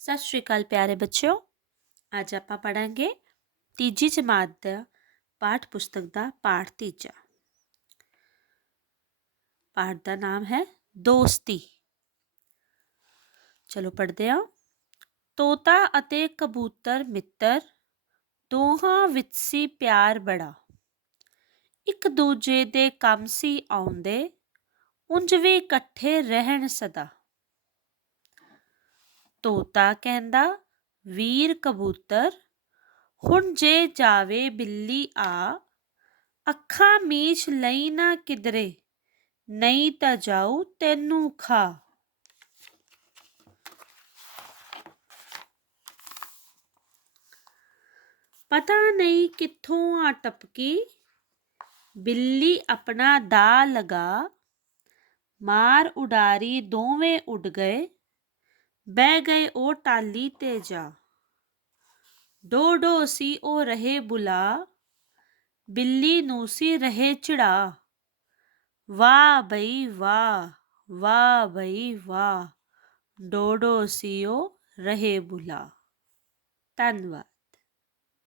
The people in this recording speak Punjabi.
ਸਤਿ ਸ਼੍ਰੀ ਅਕਾਲ ਪਿਆਰੇ ਬੱਚਿਓ। ਅੱਜ ਆਪਾਂ ਪੜਾਂਗੇ ਤੀਜੀ ਜਮਾਤ ਦਾ ਪਾਠ ਪੁਸਤਕ ਦਾ ਪਾਠ ਤੀਜਾ। ਪਾਠ ਦਾ ਨਾਮ ਹੈ ਦੋਸਤੀ। ਚਲੋ ਪੜਦੇ ਹਾਂ। ਤੋਤਾ ਅਤੇ ਕਬੂਤਰ ਮਿੱਤਰ, ਦੋਹਾਂ ਵਿੱਚ ਸੀ ਪਿਆਰ ਬੜਾ। ਇੱਕ ਦੂਜੇ ਦੇ ਕੰਮ ਸੀ ਆਉਂਦੇ, ਉਂਝ ਵੀ ਇਕੱਠੇ ਰਹਿਣ ਸਦਾ। ਤੋਤਾ ਕਹਿੰਦਾ, ਵੀਰ ਕਬੂਤਰ, ਹੁਣ ਜੇ ਜਾਵੇ ਬਿੱਲੀ ਆ, ਅੱਖਾਂ ਮੀਚ ਲਈ ਨਾ ਕਿਧਰੇ, ਨਹੀਂ ਤਾਂ ਜਾਊ ਤੈਨੂੰ ਖਾ। ਪਤਾ ਨਹੀਂ ਕਿੱਥੋਂ ਆ ਟਪਕੀ, ਬਿੱਲੀ ਆਪਣਾ ਦਾ ਲਗਾ, ਮਾਰ ਉਡਾਰੀ ਦੋਵੇਂ ਉੱਡ ਗਏ। ਬਹਿ ਗਏ ਉਹ ਟਾਲੀ ਤੇ ਜਾ। ਡੋ ਡੋ ਸੀ ਉਹ ਰਹੇ ਬੁਲਾ, ਬਿੱਲੀ ਨੂੰ ਸੀ ਰਹੇ ਚੜਾ। ਵਾਹ ਬਈ ਵਾਹ ਵਾਹ ਬਈ ਵਾਹ ਡੋਡੋ ਸੀ ਉਹ ਰਹੇ ਬੁਲਾ। ਧੰਨਵਾਦ।